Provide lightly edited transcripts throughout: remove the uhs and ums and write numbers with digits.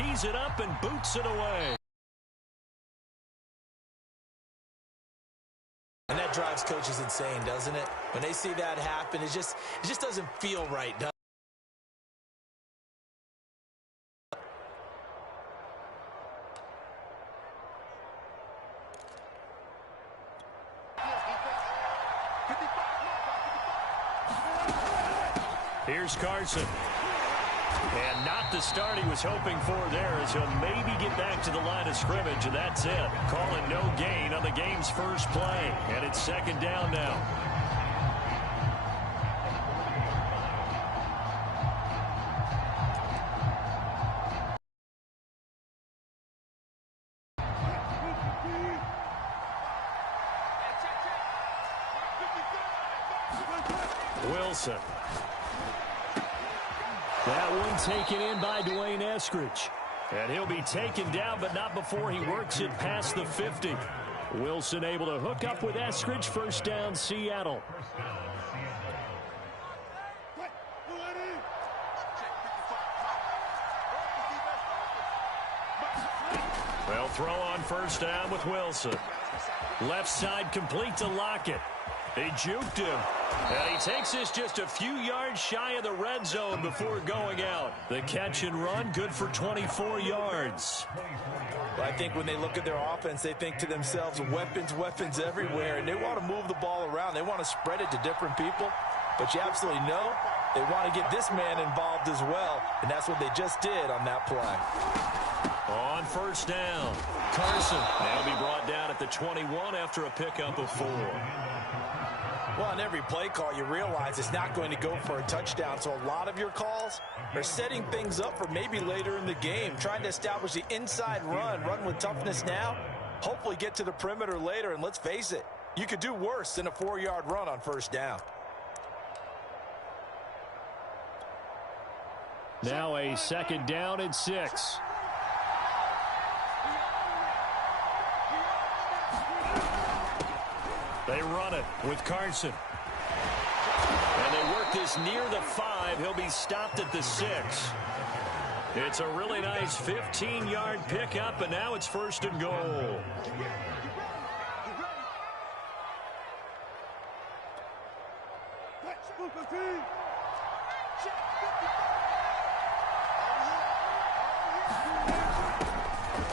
tees it up and boots it away. And that drives coaches insane, doesn't it? When they see that happen, it just doesn't feel right, does it? Here's Carson. And not the start he was hoping for there, as he'll maybe get back to the line of scrimmage, and that's it. Calling no gain on the game's first play. And it's second down now. Wilson. That one taken in by Dwayne Eskridge. And he'll be taken down, but not before he works it past the 50. Wilson able to hook up with Eskridge. First down, Seattle. They'll throw on first down with Wilson. Left side complete to Lockett. He juked him. And he takes this just a few yards shy of the red zone before going out. The catch and run, good for 24 yards. Well, I think when they look at their offense, they think to themselves, weapons everywhere, and they want to move the ball around. They want to spread it to different people. But you absolutely know they want to get this man involved as well, and that's what they just did on that play. On first down, Carson. Now be brought down at the 21 after a pickup of 4. Well, on every play call, you realize it's not going to go for a touchdown. So a lot of your calls are setting things up for maybe later in the game, trying to establish the inside run with toughness now, hopefully get to the perimeter later. And let's face it, you could do worse than a 4-yard run on first down. Now a second down and 6. They run it with Carson. And they work this near the 5. He'll be stopped at the 6. It's a really nice 15-yard pickup, and now it's first and goal.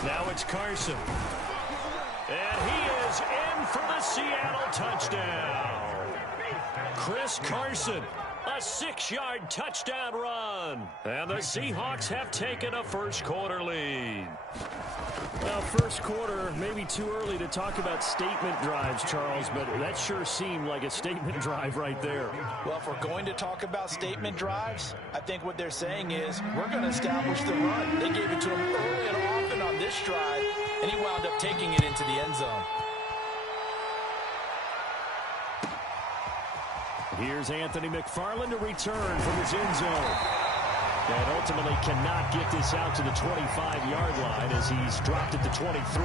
Now it's Carson. And he is in for the Seattle touchdown. Chris Carson, a 6-yard touchdown run. And the Seahawks have taken a first-quarter lead. Well, first quarter, maybe too early to talk about statement drives, Charles, but that sure seemed like a statement drive right there. Well, if we're going to talk about statement drives, I think what they're saying is we're going to establish the run. They gave it to him early and often on this drive, and he wound up taking it into the end zone. Here's Anthony McFarland to return from his end zone. And ultimately cannot get this out to the 25-yard line as he's dropped at the 23.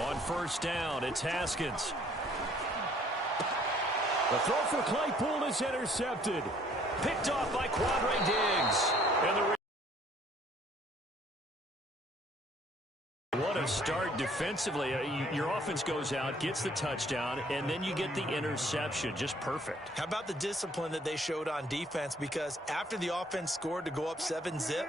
On first down, it's Haskins. The throw for Claypool is intercepted. Picked off by Quandre Diggs. And the what a start defensively. Your offense goes out, gets the touchdown, and then you get the interception. Just perfect. How about the discipline that they showed on defense? Because after the offense scored to go up 7-zip,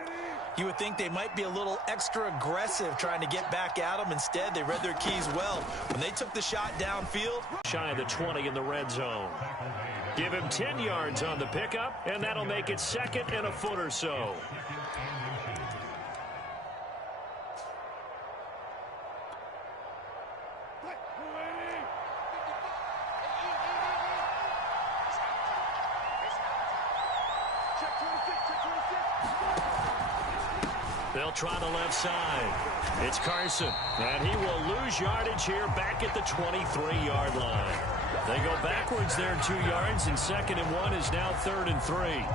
you would think they might be a little extra aggressive trying to get back at them. Instead, they read their keys well. When they took the shot downfield. Shy of the 20 in the red zone. Give him 10 yards on the pickup, and that'll make it second and a foot or so. They'll try the left side. It's Carson, and he will lose yardage here back at the 23-yard line. They go backwards there 2 yards, and 2nd and 1 is now 3rd and 3.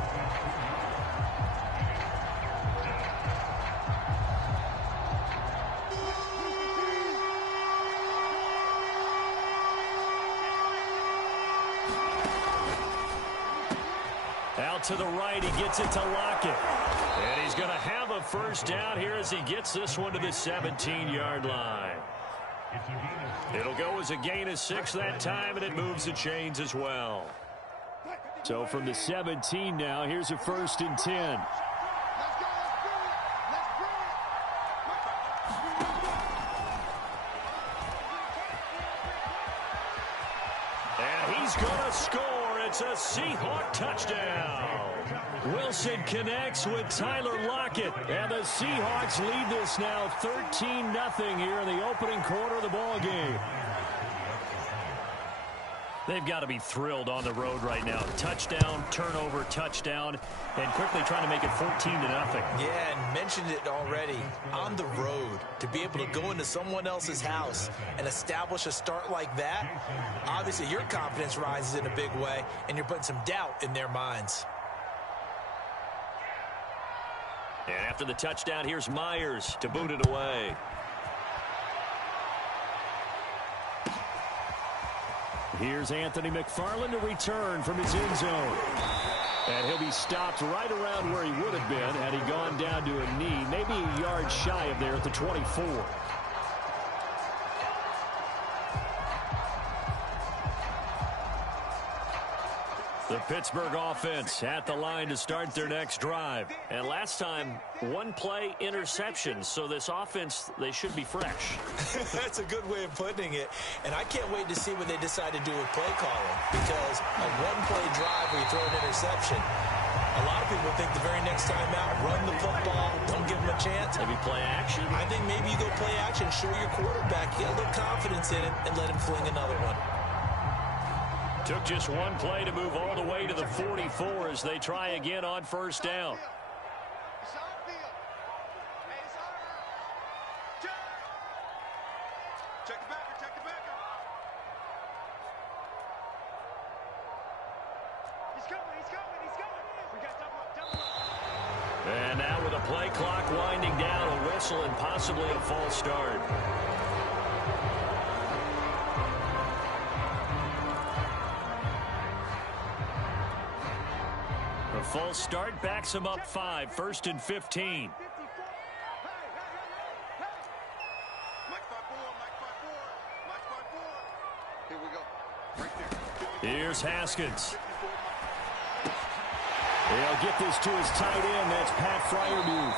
to the right. He gets it to Lockett. And he's going to have a first down here as he gets this one to the 17-yard line. It'll go as a gain of 6 that time, and it moves the chains as well. So from the 17 now, here's a 1st and 10. And he's going to score. It's a Seahawk touchdown. Wilson connects with Tyler Lockett. And the Seahawks lead this now 13-0 here in the opening quarter of the ball game. They've got to be thrilled on the road right now. Touchdown, turnover, touchdown, and quickly trying to make it 14-0. Yeah, and mentioned it already. On the road, to be able to go into someone else's house and establish a start like that, obviously your confidence rises in a big way, and you're putting some doubt in their minds. And after the touchdown, here's Myers to boot it away. Here's Anthony McFarland to return from his end zone. And he'll be stopped right around where he would have been had he gone down to a knee, maybe a yard shy of there at the 24. The Pittsburgh offense at the line to start their next drive. And last time, one play interception. So this offense, they should be fresh. That's a good way of putting it. And I can't wait to see what they decide to do with play calling. Because a one-play drive where you throw an interception, a lot of people think the very next time out, run the football, don't give them a chance. Maybe play action. I think maybe you go play action, show your quarterback, get a little confidence in it, and let him fling another one. Took just one play to move all the way to the 44 as they try again on first down. And now with a play clock winding down, a whistle and possibly a false start. A false start backs him up 5, 1st and 15. Here's Haskins. He'll get this to his tight end. That's Pat Freiermuth.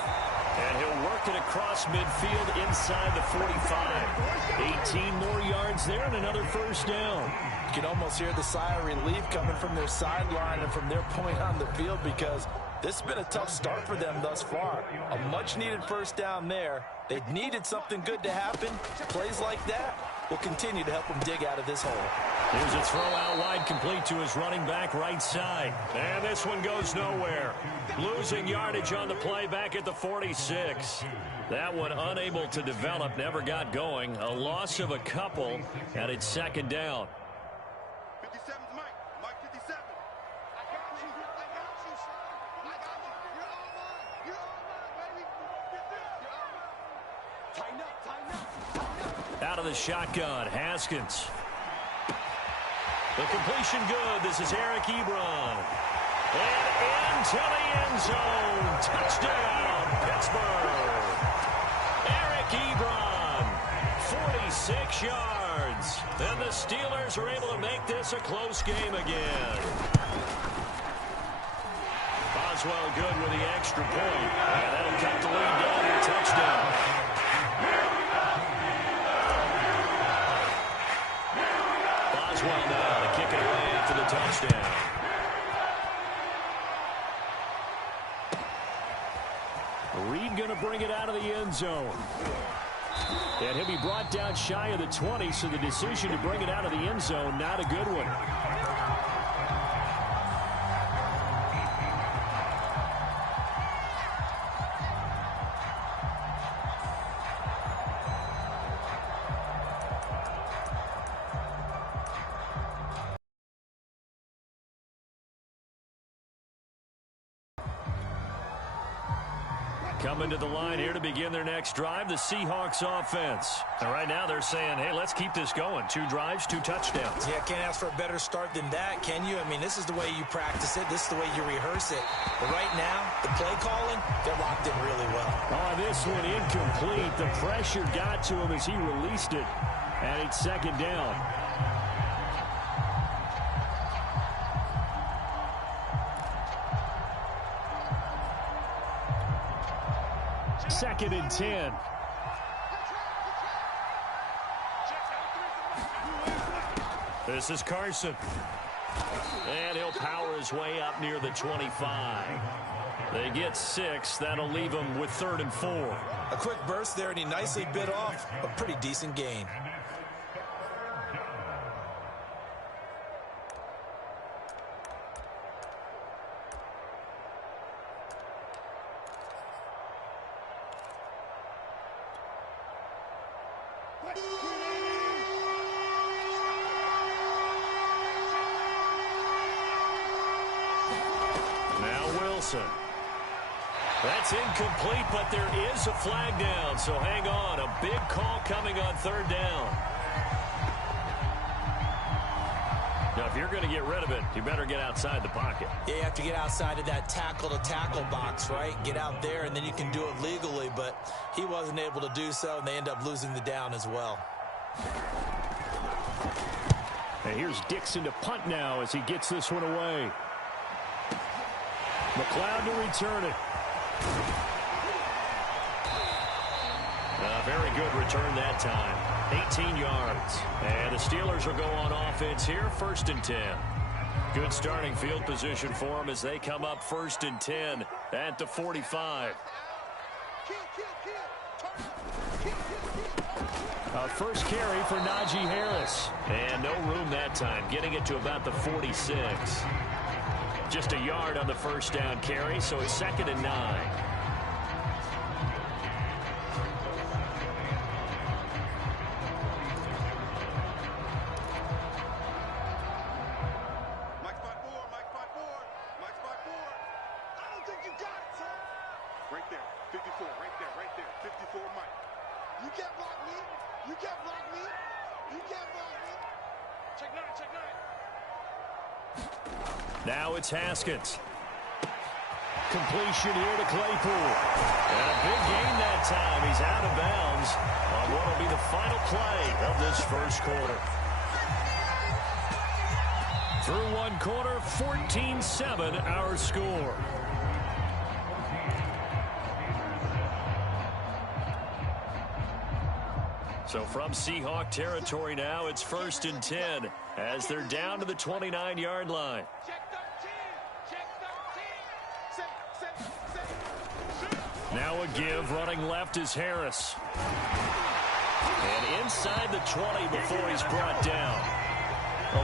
And he'll work it across midfield inside the 45. 18 more yards there and another first down. You can almost hear the sigh of relief coming from their sideline and from their point on the field because this has been a tough start for them thus far. A much-needed first down there. They needed something good to happen. Plays like that will continue to help them dig out of this hole. Here's a throw out wide complete to his running back right side. And this one goes nowhere. Losing yardage on the play back at the 46. That one unable to develop, never got going. A loss of a couple, and it's 2nd down. Out of the shotgun, Haskins. The completion good. This is Eric Ebron. And into the end zone. Touchdown, Pittsburgh. Eric Ebron, 46 yards. And the Steelers are able to make this a close game again. Boswell good with the extra point. And that'll cut the lead down to a touchdown. Boswell now to kick it away after the touchdown. Reed going to bring it out of the end zone. And he'll be brought down shy of the 20, so the decision to bring it out of the end zone, not a good one. Coming to the line here to begin their next drive, the Seahawks offense. And right now they're saying, hey, let's keep this going. 2 drives, 2 touchdowns. Yeah, can't ask for a better start than that, can you? I mean, this is the way you practice it. This is the way you rehearse it. But right now, the play calling, they're locked in really well. Oh, this one incomplete. The pressure got to him as he released it. And it's 2nd down. Second and 10. This is Carson. And he'll power his way up near the 25. They get 6. That'll leave him with 3rd and 4. A quick burst there, and he nicely bit off a pretty decent gain. That's incomplete, but there is a flag down, so hang on. A big call coming on 3rd down. Now, if you're going to get rid of it, you better get outside the pocket. Yeah, you have to get outside of that tackle-to-tackle box, right? Get out there, and then you can do it legally, but he wasn't able to do so, and they end up losing the down as well. And here's Dixon to punt now as he gets this one away. McLeod to return it. A very good return that time. 18 yards. And the Steelers will go on offense here, 1st and 10. Good starting field position for them as they come up 1st and 10 at the 45. First carry for Najee Harris. And no room that time, getting it to about the 46. Just a yard on the 1st down carry, so it's 2nd and 9. Now it's Haskins. Completion here to Claypool. And a big gain that time. He's out of bounds on what will be the final play of this 1st quarter. Through 1 quarter, 14-7 our score. So from Seahawk territory now, it's 1st and 10 as they're down to the 29-yard line. Now a give, running left is Harris. And inside the 20 before he's brought down.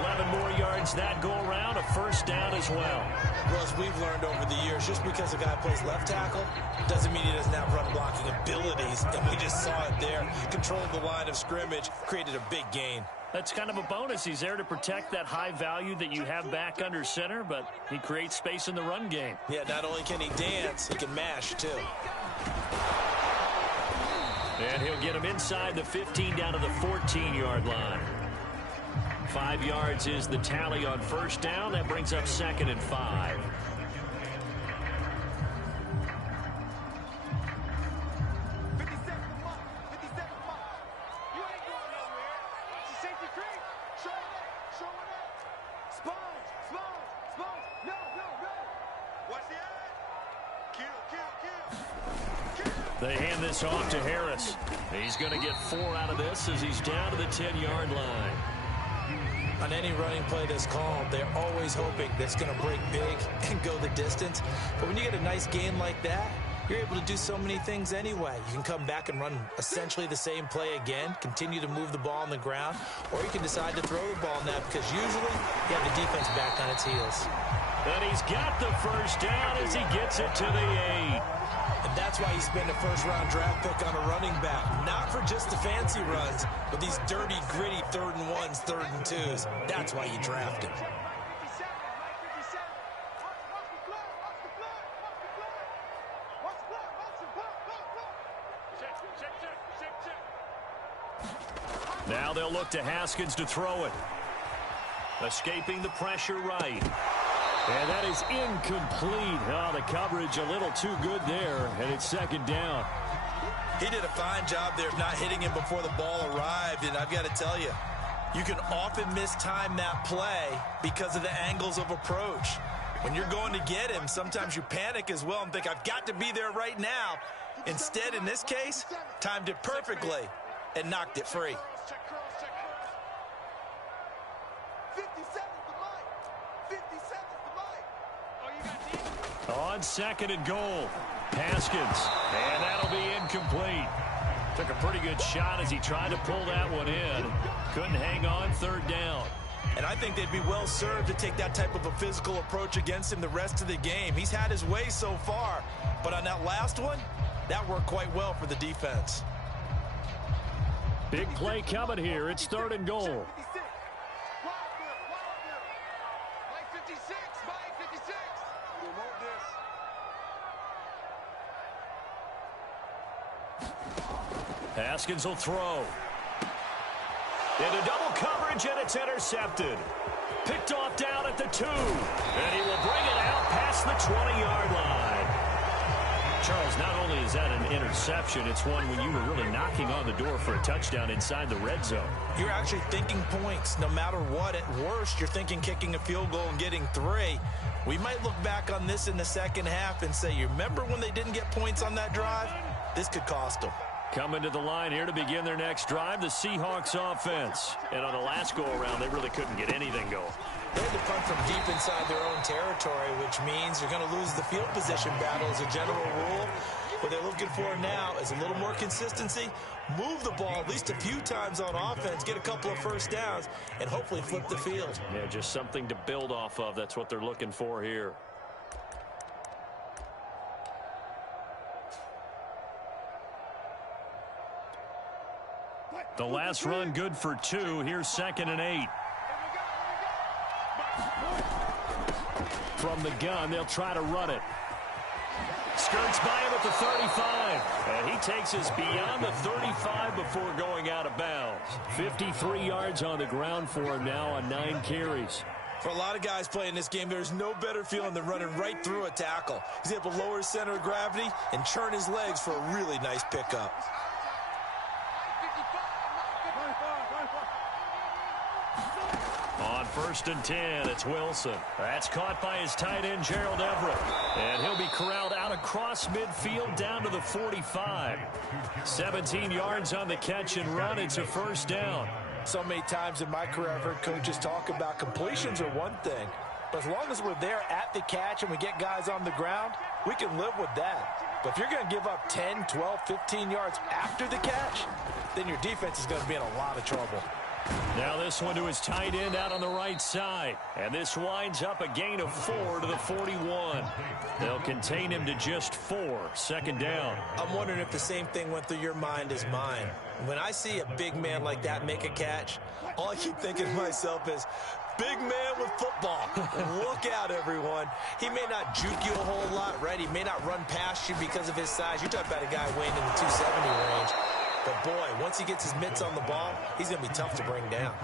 11 more yards that go around, a 1st down as well. Well, as we've learned over the years, just because a guy plays left tackle doesn't mean he doesn't have run blocking abilities. And we just saw it there. Controlled the line of scrimmage, created a big gain. That's kind of a bonus. He's there to protect that high value that you have back under center, but he creates space in the run game. Yeah, not only can he dance, he can mash too. And he'll get him inside the 15 down to the 14-yard line. 5 yards is the tally on 1st down. That brings up 2nd and 5. They hand this off to Harris. He's going to get 4 out of this as he's down to the 10-yard line. On any running play that's called, they're always hoping that's going to break big and go the distance. But when you get a nice gain like that, you're able to do so many things anyway. You can come back and run essentially the same play again, continue to move the ball on the ground, or you can decide to throw the ball now because usually you have the defense back on its heels. And he's got the 1st down as he gets it to the 8. And that's why you spend a 1st-round draft pick on a running back. Not for just the fancy runs, but these dirty, gritty 3rd and 1s, 3rd and 2s. That's why you draft him. Now they'll look to Haskins to throw it. Escaping the pressure right. And that is incomplete. Oh, the coverage a little too good there, and it's second down. He did a fine job there of not hitting him before the ball arrived, and I've got to tell you, you can often mistime that play because of the angles of approach. When you're going to get him, sometimes you panic as well and think, I've got to be there right now. Instead, in this case, timed it perfectly and knocked it free. On second and goal, Haskins, and that'll be incomplete. Took a pretty good shot as he tried to pull that one in. Couldn't hang on, third down. And I think they'd be well served to take that type of a physical approach against him the rest of the game. He's had his way so far, but on that last one, that worked quite well for the defense. Big play coming here. It's third and goal. Haskins will throw. Into double coverage, and it's intercepted. Picked off down at the 2. And he will bring it out past the 20-yard line. Charles, not only is that an interception, it's one when you were really knocking on the door for a touchdown inside the red zone. You're actually thinking points no matter what. At worst, you're thinking kicking a field goal and getting 3. We might look back on this in the second half and say, you remember when they didn't get points on that drive? This could cost them. Coming to the line here to begin their next drive, the Seahawks offense. And on the last go-around, they really couldn't get anything going. They had to punt from deep inside their own territory, which means you're going to lose the field position battle as a general rule. What they're looking for now is a little more consistency, move the ball at least a few times on offense, get a couple of first downs, and hopefully flip the field. Yeah, just something to build off of. That's what they're looking for here. The last run good for 2. Here's second and 8. From the gun, they'll try to run it. Skirts by him at the 35. And he takes us beyond the 35 before going out of bounds. 53 yards on the ground for him now on 9 carries. For a lot of guys playing this game, there's no better feeling than running right through a tackle. He's able to lower his center of gravity and churn his legs for a really nice pickup. On first and 10, it's Wilson. That's caught by his tight end, Gerald Everett. And he'll be corralled out across midfield down to the 45. 17 yards on the catch and run. It's a first down. So many times in my career, I've heard coaches talk about completions are one thing. But as long as we're there at the catch and we get guys on the ground, we can live with that. But if you're going to give up 10, 12, 15 yards after the catch, then your defense is going to be in a lot of trouble. Now this one to his tight end out on the right side. And this winds up a gain of 4 to the 41. They'll contain him to just 4. Second down. I'm wondering if the same thing went through your mind as mine. When I see a big man like that make a catch, all I keep thinking to myself is, big man with football. Look out, everyone. He may not juke you a whole lot, right? He may not run past you because of his size. You're talking about a guy weighing in the 270 range. But, boy, once he gets his mitts on the ball, he's going to be tough to bring down.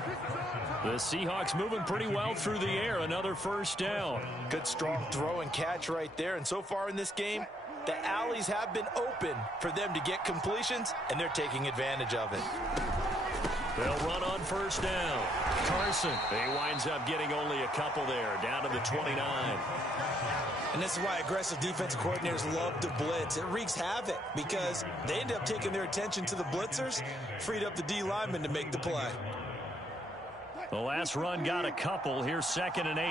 The Seahawks moving pretty well through the air. Another first down. Good, strong throw and catch right there. And so far in this game, the alleys have been open for them to get completions, and they're taking advantage of it. They'll run on first down. Carson, he winds up getting only a couple there, down to the 29. And this is why aggressive defensive coordinators love to blitz. It wreaks havoc because they end up taking their attention to the blitzers, freed up the D lineman to make the play. The last run got a couple. Here's second and 8.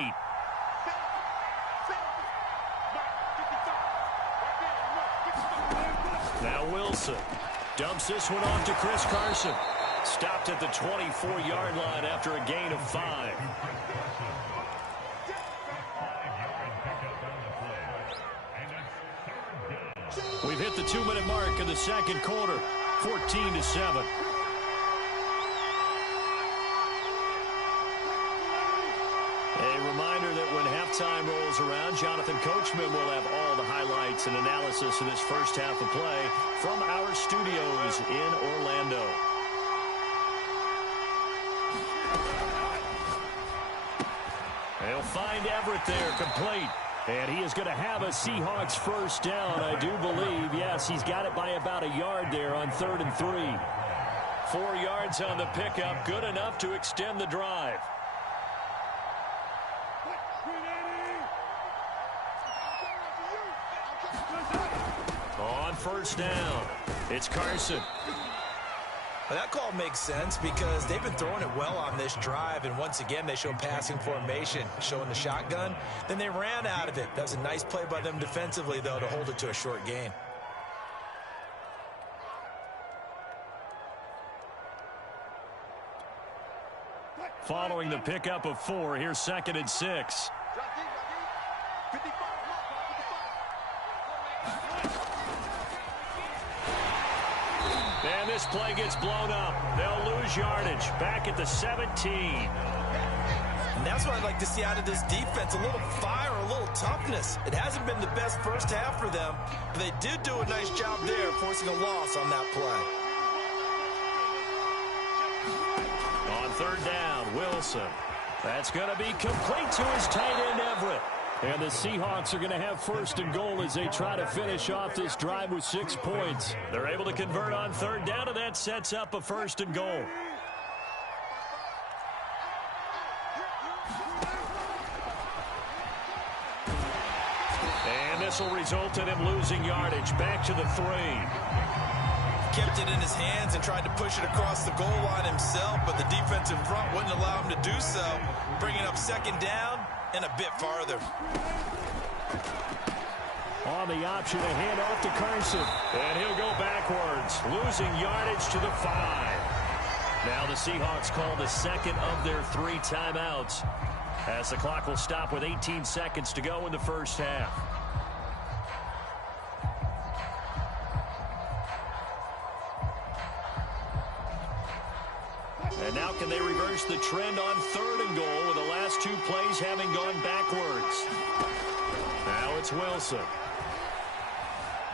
Now Wilson dumps this one off to Chris Carson. Stopped at the 24-yard line after a gain of 5. We've hit the 2-minute mark in the second quarter, 14-7. A reminder that when halftime rolls around, Jonathan Coachman will have all the highlights and analysis of this first half of play from our studios in Orlando. find Everett there, complete. And he is going to have a Seahawks first down, I do believe. Yes, he's got it by about a yard there on 3rd and 3. 4 yards on the pickup, good enough to extend the drive. On first down, it's Carson. Well, that call makes sense because they've been throwing it well on this drive, and once again they show passing formation, showing the shotgun. Then they ran out of it. That was a nice play by them defensively, though, to hold it to a short gain. Following the pickup of 4, here's 2nd and 6. And this play gets blown up. They'll lose yardage. Back at the 17. And that's what I'd like to see out of this defense. A little fire, a little toughness. It hasn't been the best first half for them, but they did do a nice job there, forcing a loss on that play. On 3rd down, Wilson. That's going to be complete to his tight end, Everett. And the Seahawks are going to have 1st and goal as they try to finish off this drive with 6 points. They're able to convert on 3rd down, and that sets up a 1st and goal. And this will result in him losing yardage. Back to the 3. Kept it in his hands and tried to push it across the goal line himself, but the defense in front wouldn't allow him to do so, bringing up 2nd down and a bit farther. On the option, a handoff to Carson. And he'll go backwards, losing yardage to the 5. Now the Seahawks call the 2nd of their 3 timeouts, as the clock will stop with 18 seconds to go in the first half. And now can they reverse the trend on 3rd and goal with the last 2 plays having gone backwards? Now it's Wilson.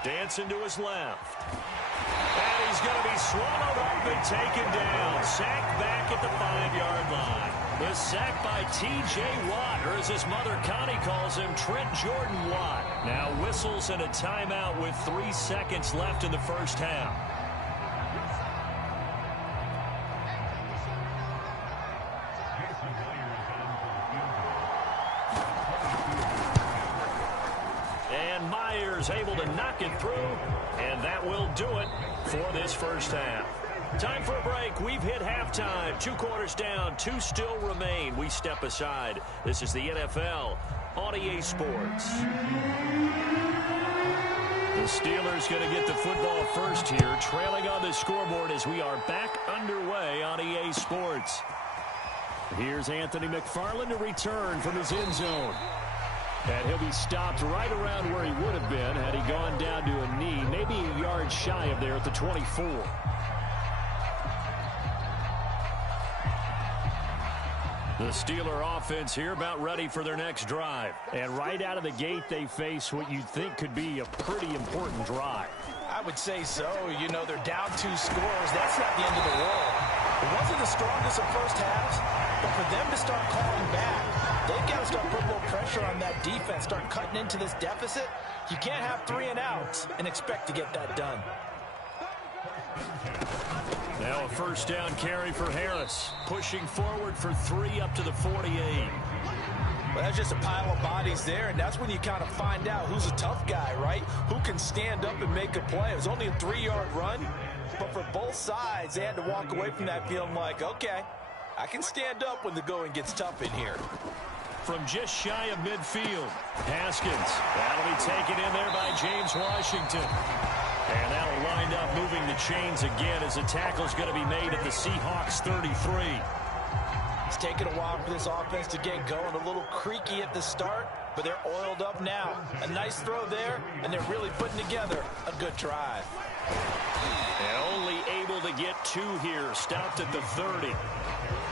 Dancing to his left. And he's going to be swallowed up and taken down. Sacked back at the 5-yard line. The sack by T.J. Watt, or as his mother Connie calls him, Trent Jordan Watt. Now whistles and a timeout with 3 seconds left in the first half. Able to knock it through, and that will do it for this first half. Time for a break. We've hit halftime. 2 quarters down, 2 still remain. We step aside. This is the NFL on EA Sports. The Steelers going to get the football first here, trailing on the scoreboard as we are back underway on EA Sports. Here's Anthony McFarland to return from his end zone. And he'll be stopped right around where he would have been had he gone down to a knee, maybe a yard shy of there at the 24. The Steeler offense here about ready for their next drive. And right out of the gate, they face what you'd think could be a pretty important drive. I would say so. You know, they're down 2 scores. That's not the end of the world. It wasn't the strongest of first halves, but for them to start calling back, they've got to start putting a little pressure on that defense, start cutting into this deficit. You can't have 3 and outs and expect to get that done. Now a first down carry for Harris, pushing forward for 3 up to the 48. Well, that's just a pile of bodies there, and that's when you kind of find out who's a tough guy, right? Who can stand up and make a play. It was only a 3-yard run, but for both sides, they had to walk away from that feeling like, okay, I can stand up when the going gets tough in here. From just shy of midfield, Haskins. That'll be taken in there by James Washington. And that'll wind up moving the chains again as the tackle's going to be made at the Seahawks 33. It's taken a while for this offense to get going. A little creaky at the start, but they're oiled up now. A nice throw there, and they're really putting together a good drive. And only able to get 2 here, stopped at the 30.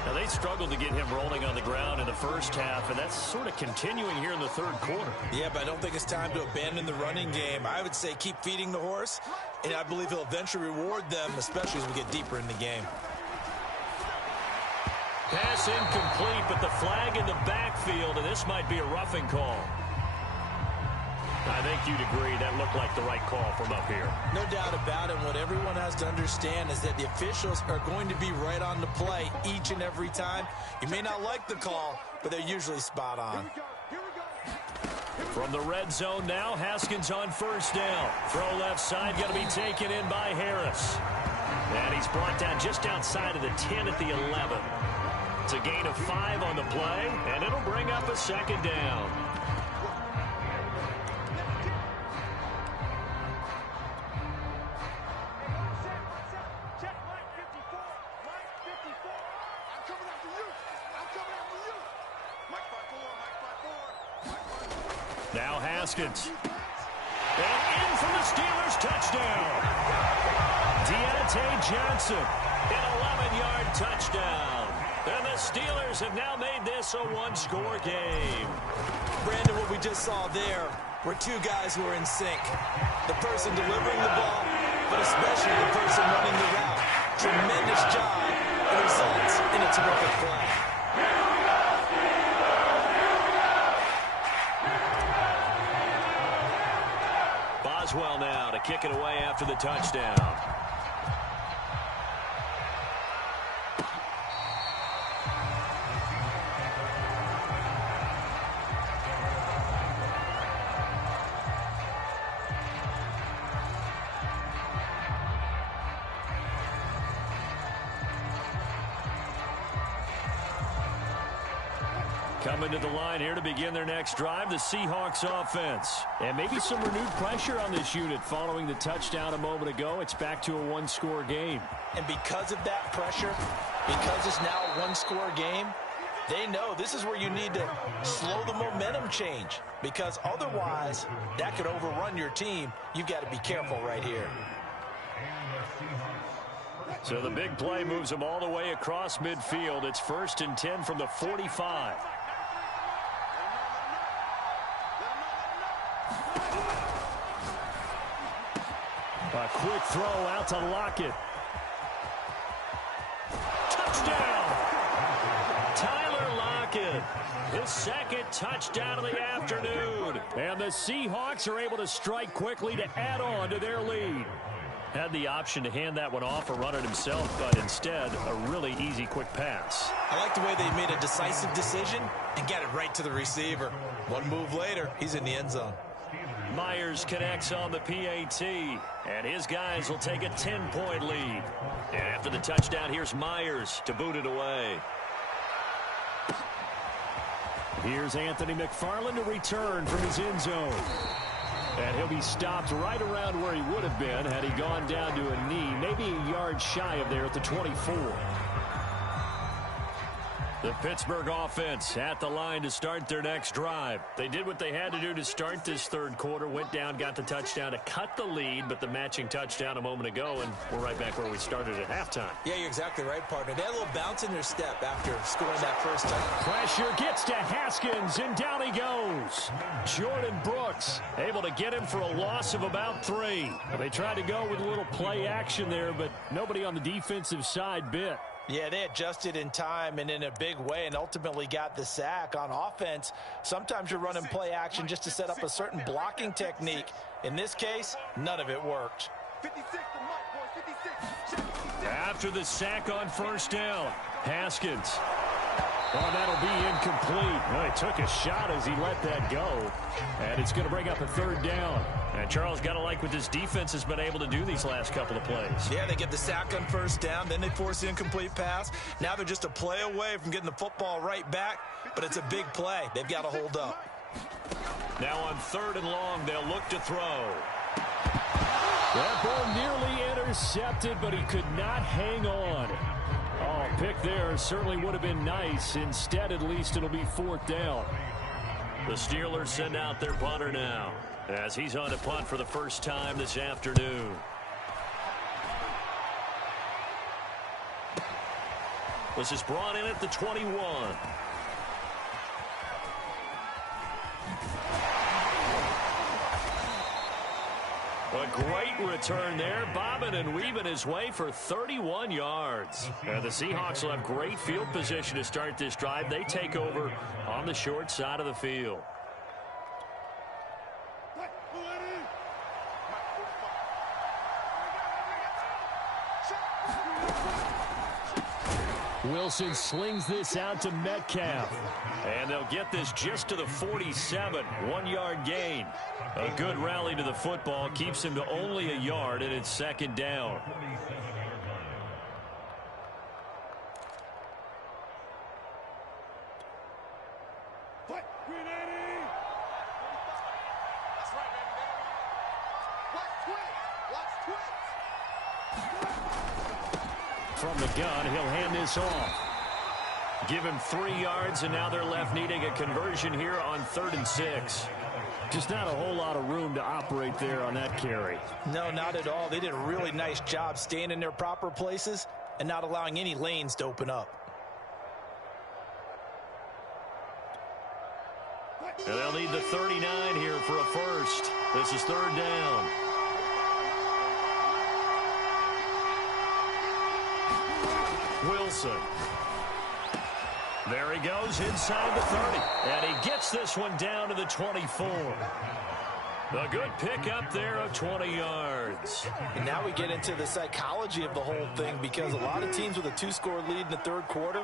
Now, they struggled to get him rolling on the ground in the first half, and that's sort of continuing here in the third quarter. Yeah, but I don't think it's time to abandon the running game. I would say keep feeding the horse, and I believe he'll eventually reward them, especially as we get deeper in the game. Pass incomplete, but the flag in the backfield, and this might be a roughing call. I think you'd agree that looked like the right call from up here. No doubt about it. What everyone has to understand is that the officials are going to be right on the play each and every time. You may not like the call, but they're usually spot on. From the red zone now, Haskins on first down. Throw left side, going to be taken in by Harris. And he's brought down just outside of the 10 at the 11. It's a gain of 5 on the play, and it'll bring up a second down. Now Haskins. And in for the Steelers touchdown. Deontay Johnson, an 11-yard touchdown. And the Steelers have now made this a one-score game. Brandon, what we just saw there were two guys who are in sync. The person delivering the ball, but especially the person running the route. Tremendous job. It results in a terrific play. Boswell now to kick it away after the touchdown. Coming to the line here to begin their next drive, the Seahawks offense. And maybe some renewed pressure on this unit following the touchdown a moment ago. It's back to a one-score game. And because of that pressure, because it's now a one-score game, they know this is where you need to slow the momentum change. Because otherwise, that could overrun your team. You've got to be careful right here. So the big play moves them all the way across midfield. It's 1st and 10 from the 45. A quick throw out to Lockett. Touchdown! Tyler Lockett, his second touchdown of the afternoon. And the Seahawks are able to strike quickly to add on to their lead. Had the option to hand that one off or run it himself, but instead, a really easy quick pass. I like the way they made a decisive decision and got it right to the receiver. One move later, he's in the end zone. Myers connects on the PAT, and his guys will take a 10-point lead. And after the touchdown, here's Myers to boot it away. Here's Anthony McFarland to return from his end zone. And he'll be stopped right around where he would have been had he gone down to a knee, maybe a yard shy of there at the 24. The Pittsburgh offense at the line to start their next drive. They did what they had to do to start this third quarter, went down, got the touchdown to cut the lead, but the matching touchdown a moment ago, and we're right back where we started at halftime. Yeah, you're exactly right, partner. They had a little bounce in their step after scoring that first touchdown. Pressure gets to Haskins, and down he goes. Jordan Brooks able to get him for a loss of about 3. They tried to go with a little play action there, but nobody on the defensive side bit. Yeah, they adjusted in time and in a big way and ultimately got the sack. On offense, sometimes you're running play action just to set up a certain blocking technique. In this case, none of it worked. After the sack on first down, Haskins. Oh, that'll be incomplete. Well, he took a shot as he let that go. And it's going to bring up a 3rd down. And Charles, got to like what this defense has been able to do these last couple of plays. Yeah, they get the sack on first down, then they force the incomplete pass. Now they're just a play away from getting the football right back, but it's a big play. They've got to hold up. Now on 3rd and long, they'll look to throw. That ball nearly intercepted, but he could not hang on. Oh, pick there certainly would have been nice. Instead, at least it'll be 4th down. The Steelers send out their punter now, as he's on to punt for the first time this afternoon. This is brought in at the 21. A great return there, bobbing and weaving his way for 31 yards. And the Seahawks will have great field position to start this drive. They take over on the short side of the field. Wilson slings this out to Metcalf. And they'll get this just to the 47, 1-yard gain. A good rally to the football keeps him to only a yard, and it's second down. From the gun, he'll hand this off. Give him 3 yards, and now they're left needing a conversion here on 3rd and 6. Just not a whole lot of room to operate there on that carry. No, not at all. They did a really nice job staying in their proper places and not allowing any lanes to open up. And they'll need the 39 here for a first. This is 3rd down. Wilson. There he goes inside the 30. And he gets this one down to the 24. A good pickup there of 20 yards. And now we get into the psychology of the whole thing, because a lot of teams with a 2-score lead in the 3rd quarter,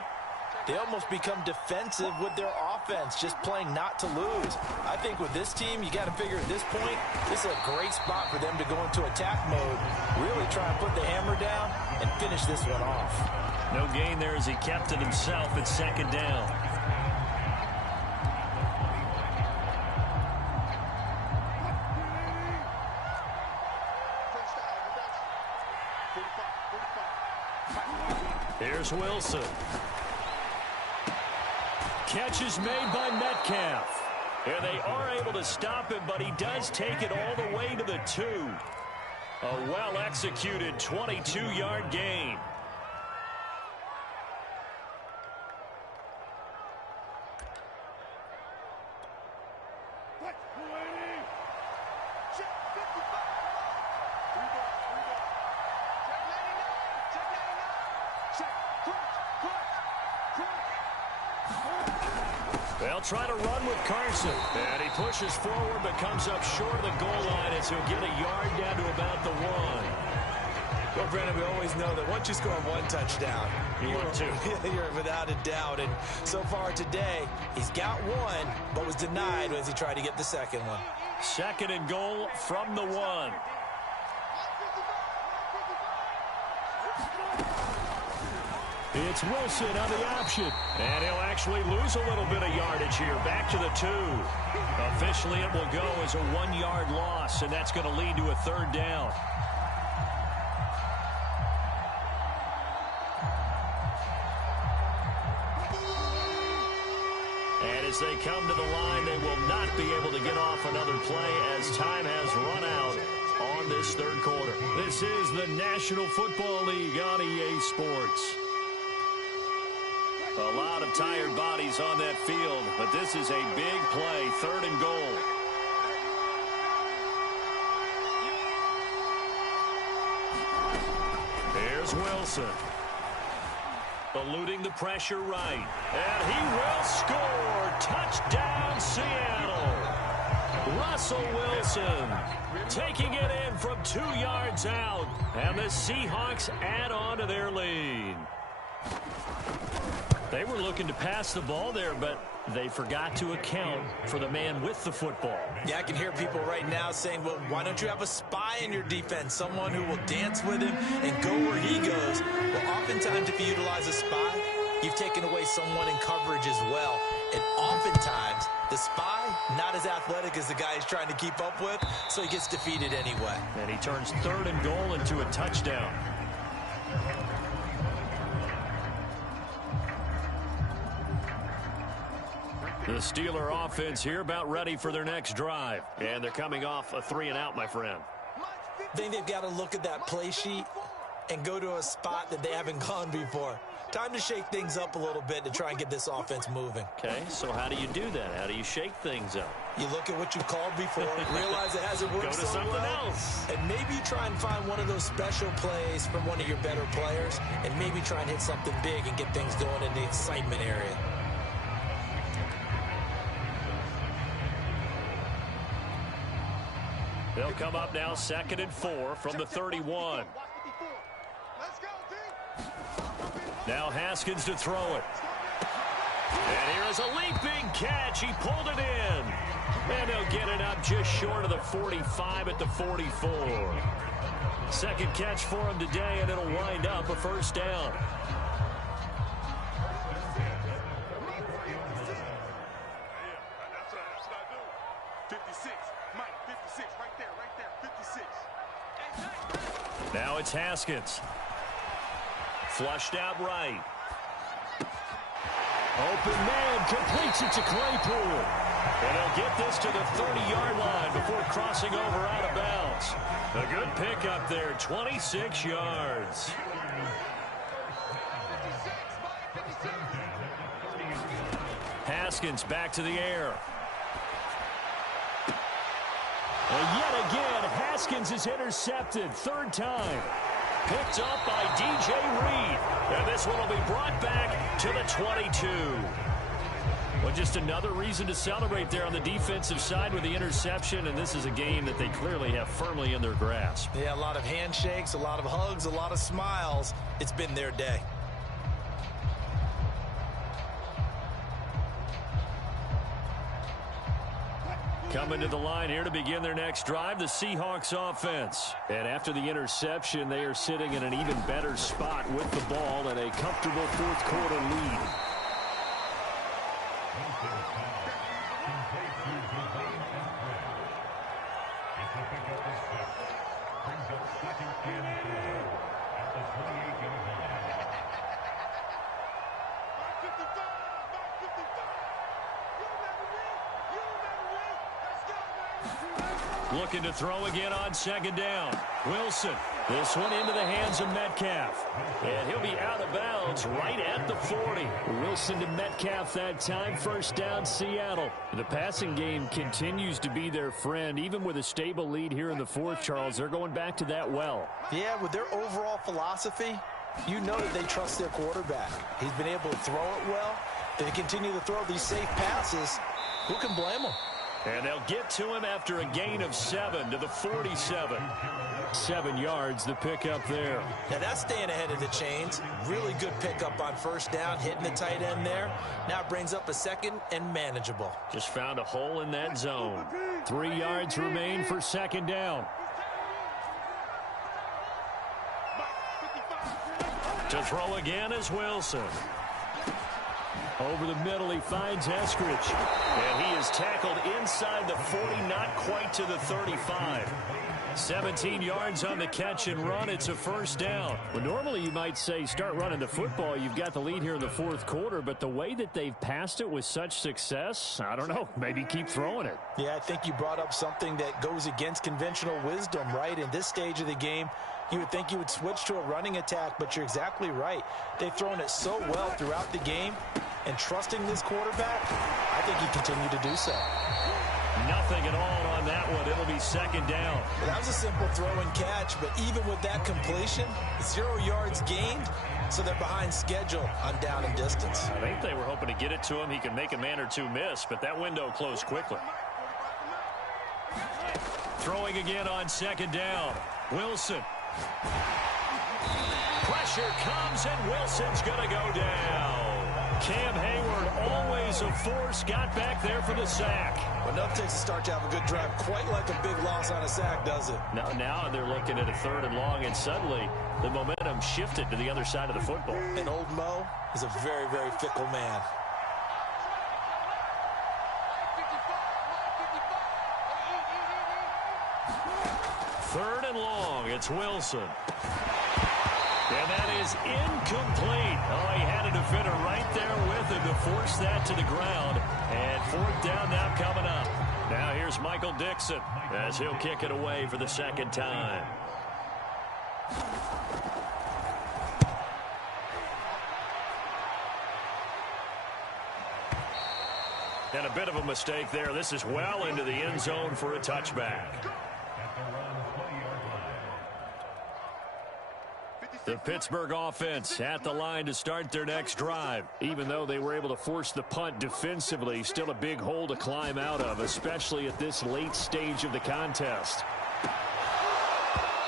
they almost become defensive with their offense, just playing not to lose. I think with this team, you got to figure at this point, this is a great spot for them to go into attack mode, really try and put the hammer down and finish this one off. No gain there as he kept it himself at 2nd down. Here's Wilson. Catch is made by Metcalf. And they are able to stop him, but he does take it all the way to the 2. A well-executed 22-yard gain. They'll try to run with Carson. And he pushes forward but comes up short of the goal line as he'll get a yard down to about the 1. Well, Brandon, we always know that once you score 1 touchdown, you're without a doubt. And so far today, he's got 1, but was denied as he tried to get the 2nd one. 2nd and goal from the 1. It's Wilson on the option. And he'll actually lose a little bit of yardage here. Back to the 2. Officially, it will go as a 1-yard loss, and that's going to lead to a 3rd down. And as they come to the line, they will not be able to get off another play as time has run out on this 3rd quarter. This is the National Football League on EA Sports. A lot of tired bodies on that field, but this is a big play, 3rd and goal. Here's Wilson. Eluding the pressure right. And he will score. Touchdown, Seattle. Russell Wilson taking it in from 2 yards out. And the Seahawks add on to their lead. They were looking to pass the ball there, but they forgot to account for the man with the football. Yeah, I can hear people right now saying, well, why don't you have a spy in your defense, someone who will dance with him and go where he goes? Well, oftentimes if you utilize a spy, you've taken away someone in coverage as well. And oftentimes, the spy, not as athletic as the guy he's trying to keep up with, so he gets defeated anyway. And he turns 3rd and goal into a touchdown. The Steeler offense here about ready for their next drive. And they're coming off a 3-and-out, my friend. I think they've got to look at that play sheet and go to a spot that they haven't gone before. Time to shake things up a little bit to try and get this offense moving. Okay, so how do you do that? How do you shake things up? You look at what you called before, realize it hasn't worked so well. Go to something else. And maybe you try and find one of those special plays from one of your better players, and maybe try and hit something big and get things going in the excitement area. They'll come up now 2nd and 4 from the 31. Now Haskins to throw it. And here is a leaping catch. He pulled it in. And they'll get it up just short of the 45 at the 44. Second catch for him today, and it'll wind up a first down. Now it's Haskins. Flushed out right. Open man, completes it to Claypool. And he'll get this to the 30-yard line before crossing over out of bounds. A good pickup there, 26 yards. Haskins back to the air. And yet again, Haskins is intercepted, 3rd time. Picked up by DJ Reed. And this one will be brought back to the 22. Well, just another reason to celebrate there on the defensive side with the interception, and this is a game that they clearly have firmly in their grasp. Yeah, a lot of handshakes, a lot of hugs, a lot of smiles. It's been their day. Coming to the line here to begin their next drive, the Seahawks offense. And after the interception, they are sitting in an even better spot with the ball and a comfortable 4th quarter lead. Looking to throw again on 2nd down. Wilson. This one into the hands of Metcalf. And he'll be out of bounds right at the 40. Wilson to Metcalf that time. First down, Seattle. The passing game continues to be their friend. Even with a stable lead here in the 4th, Charles, they're going back to that well. Yeah, with their overall philosophy, you know that they trust their quarterback. He's been able to throw it well. They continue to throw these safe passes. Who can blame them? And they'll get to him after a gain of 7 to the 47. 7 yards, the pickup there. Now that's staying ahead of the chains. Really good pickup on first down, hitting the tight end there. Now it brings up a 2nd and manageable. Just found a hole in that zone. 3 yards remain for 2nd down. To throw again is Wilson. Over the middle, he finds Eskridge. And he is tackled inside the 40, not quite to the 35. 17 yards on the catch and run. It's a first down. Well, normally you might say start running the football. You've got the lead here in the 4th quarter, but the way that they've passed it with such success, I don't know, maybe keep throwing it. Yeah, I think you brought up something that goes against conventional wisdom, right? In this stage of the game, you would think you would switch to a running attack, but you're exactly right. They've thrown it so well throughout the game, and trusting this quarterback, I think you continue to do so. Nothing at all on that one. It'll be 2nd down. Well, that was a simple throw and catch, but even with that completion, 0 yards gained, so they're behind schedule on down and distance. I think they were hoping to get it to him. He could make a man or two miss, but that window closed quickly. Throwing again on 2nd down. Wilson. Pressure comes, and Wilson's going to go down. Cam Hayward, always a force, got back there for the sack. But enough takes to start to have a good drive. Quite like a big loss on a sack, does it? Now they're looking at a 3rd and long, and suddenly the momentum shifted to the other side of the football. And old Mo is a very, very fickle man. Third and long, it's Wilson. And that is incomplete. Oh, he had a defender right there with him to force that to the ground. And 4th down now coming up. Now here's Michael Dixon as he'll kick it away for the 2nd time. And a bit of a mistake there. This is well into the end zone for a touchback. The Pittsburgh offense at the line to start their next drive. Even though they were able to force the punt defensively, still a big hole to climb out of, especially at this late stage of the contest.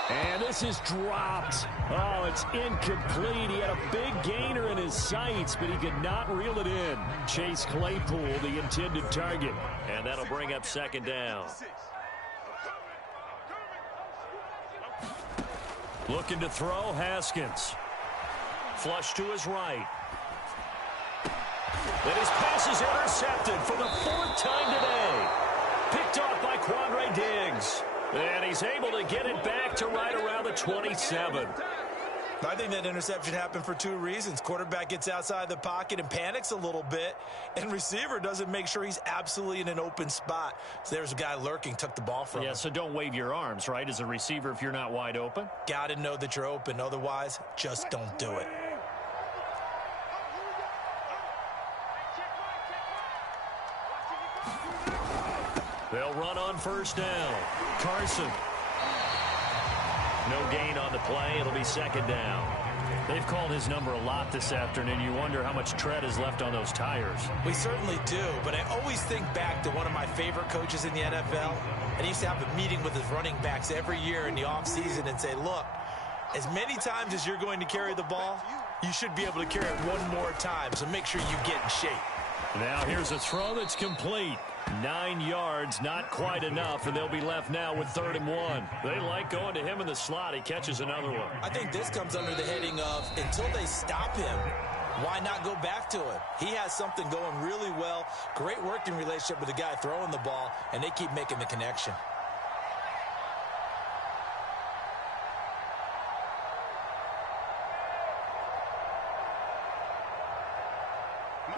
And this is dropped. Oh, it's incomplete. He had a big gainer in his sights, but he could not reel it in. Chase Claypool, the intended target. And that'll bring up second down. Looking to throw, Haskins. Flush to his right. And his pass is intercepted for the 4th time today. Picked off by Quandre Diggs. And he's able to get it back to right around the 27. I think that interception happened for 2 reasons. Quarterback gets outside the pocket and panics a little bit, and receiver doesn't make sure he's absolutely in an open spot. So there's a guy lurking, took the ball from him. Yeah, so don't wave your arms, right, as a receiver if you're not wide open. Got to know that you're open. Otherwise, just don't do it. They'll run on first down. Carson. No gain on the play. It'll be second down. They've called his number a lot this afternoon. You wonder how much tread is left on those tires. We certainly do, but I always think back to one of my favorite coaches in the NFL. And he used to have a meeting with his running backs every year in the offseason and say, look, as many times as you're going to carry the ball, you should be able to carry it one more time, so make sure you get in shape. Now here's a throw that's complete. 9 yards, not quite enough, and they'll be left now with 3rd and 1. They like going to him in the slot. He catches another one. I think this comes under the heading of, until they stop him, why not go back to him? He has something going really well. Great working relationship with the guy throwing the ball, and they keep making the connection.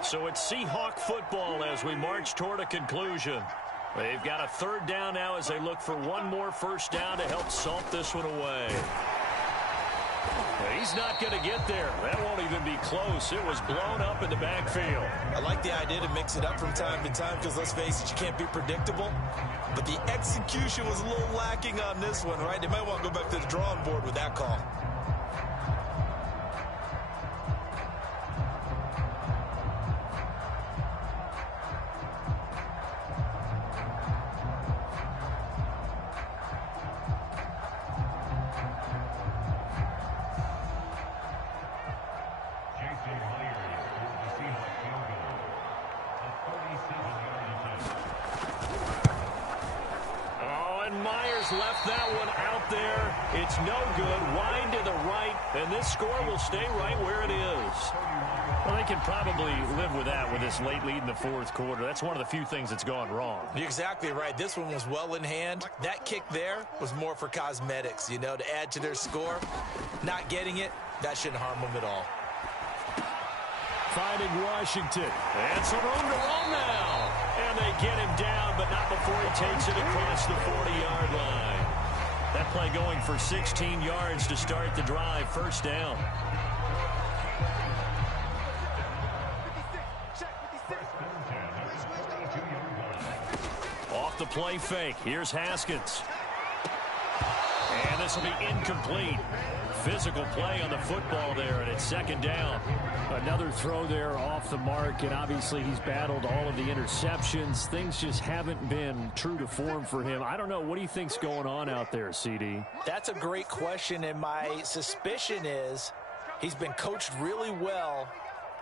So it's Seahawk football as we march toward a conclusion. They've got a 3rd down now as they look for one more first down to help salt this one away. He's not going to get there. That won't even be close. It was blown up in the backfield. I like the idea to mix it up from time to time because, let's face it, you can't be predictable. But the execution was a little lacking on this one, right? They might want to go back to the drawing board with that call. Left that one out there. It's no good. Wide to the right, and this score will stay right where it is. Well, they can probably live with that with this late lead in the 4th quarter. That's one of the few things that's gone wrong. You're exactly right. This one was well in hand. That kick there was more for cosmetics, you know, to add to their score. Not getting it, that shouldn't harm them at all. Finding Washington. And some room to run now. And they get him down, but not before he takes it across the 40-yard line. That play going for 16 yards to start the drive. First down. Off the play fake. Here's Haskins. And this will be incomplete. Physical play on the football there, and it's 2nd down. Another throw there off the mark, and obviously he's battled all of the interceptions. Things just haven't been true to form for him. I don't know. What do you think's going on out there, CD? That's a great question, and my suspicion is he's been coached really well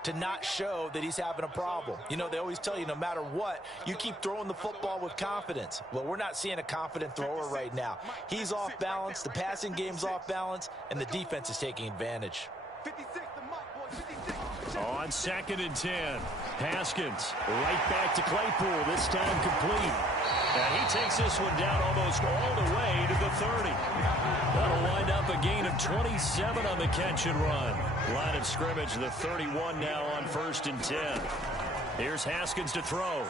to not show that he's having a problem. You know, they always tell you no matter what, you keep throwing the football with confidence. Well, we're not seeing a confident thrower right now. He's off balance, the passing game's off balance, and the defense is taking advantage. On 2nd and 10, Haskins right back to Claypool, this time complete. And he takes this one down almost all the way to the 30. That'll wind up a gain of 27 on the catch and run. Line of scrimmage, the 31 now on 1st and 10. Here's Haskins to throw.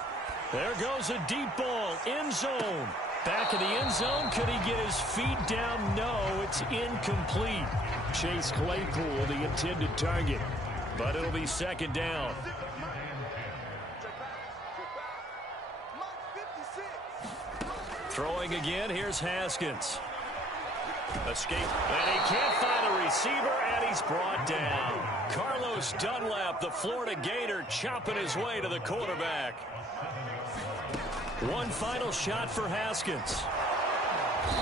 There goes a deep ball, end zone. Back in the end zone, could he get his feet down? No, it's incomplete. Chase Claypool, the intended target. But it'll be 2nd down. Throwing again, here's Haskins. Escape, and he can't find a receiver, and he's brought down. Carlos Dunlap, the Florida Gator, chopping his way to the quarterback. One final shot for Haskins.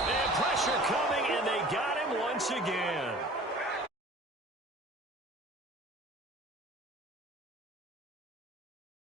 And pressure coming, and they got him once again.